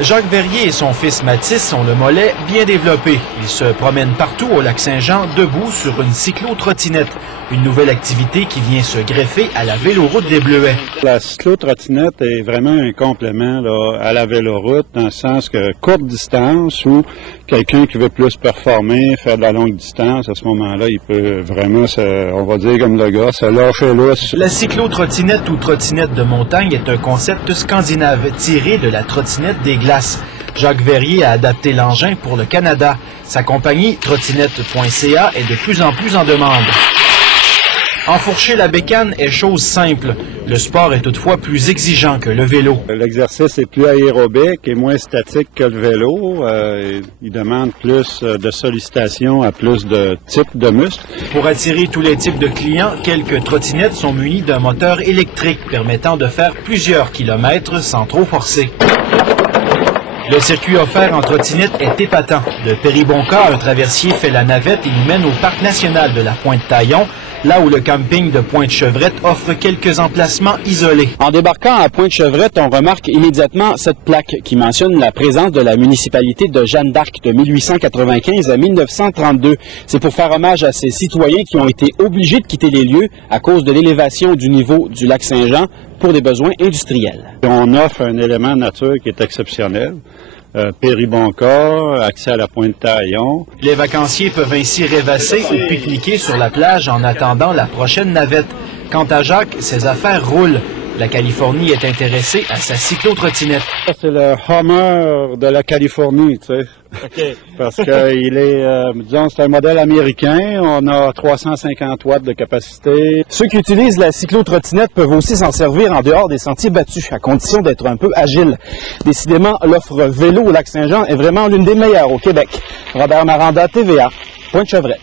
Jacques Verrier et son fils Mathis ont le mollet bien développé. Ils se promènent partout au Lac-Saint-Jean, debout sur une cyclo-trottinette. Une nouvelle activité qui vient se greffer à la véloroute des Bleuets. La cyclo-trottinette est vraiment un complément là, à la véloroute, dans le sens que courte distance ou quelqu'un qui veut plus performer, faire de la longue distance, à ce moment-là, il peut vraiment, on va dire comme le gars, se lâcher lousse. La cyclo-trottinette ou trottinette de montagne est un concept scandinave tiré de la trottinette des glaces. Jacques Verrier a adapté l'engin pour le Canada. Sa compagnie, trottinette.ca, est de plus en plus en demande. Enfourcher la bécane est chose simple. Le sport est toutefois plus exigeant que le vélo. L'exercice est plus aérobique et moins statique que le vélo. Il demande plus de sollicitation à plus de types de muscles. Pour attirer tous les types de clients, quelques trottinettes sont munies d'un moteur électrique permettant de faire plusieurs kilomètres sans trop forcer. Le circuit offert en trottinette est épatant. De Péribonka, un traversier fait la navette et nous mène au parc national de la Pointe-Taillon, là où le camping de Pointe-Chevrette offre quelques emplacements isolés. En débarquant à Pointe-Chevrette, on remarque immédiatement cette plaque qui mentionne la présence de la municipalité de Jeanne d'Arc de 1895 à 1932. C'est pour faire hommage à ces citoyens qui ont été obligés de quitter les lieux à cause de l'élévation du niveau du lac Saint-Jean pour des besoins industriels. On offre un élément de nature qui est exceptionnel. Péribonka, accès à la Pointe-Taillon. Les vacanciers peuvent ainsi rêvasser ou pique-niquer sur la plage en attendant la prochaine navette. Quant à Jacques, ses affaires roulent. La Californie est intéressée à sa cyclo-trottinette. C'est le Hummer de la Californie, tu sais. Okay. Parce qu'il est, disons, c'est un modèle américain. On a 350 watts de capacité. Ceux qui utilisent la cyclo-trottinette peuvent aussi s'en servir en dehors des sentiers battus, à condition d'être un peu agile. Décidément, l'offre vélo au Lac-Saint-Jean est vraiment l'une des meilleures au Québec. Robert Maranda, TVA, Pointe-Chevrette.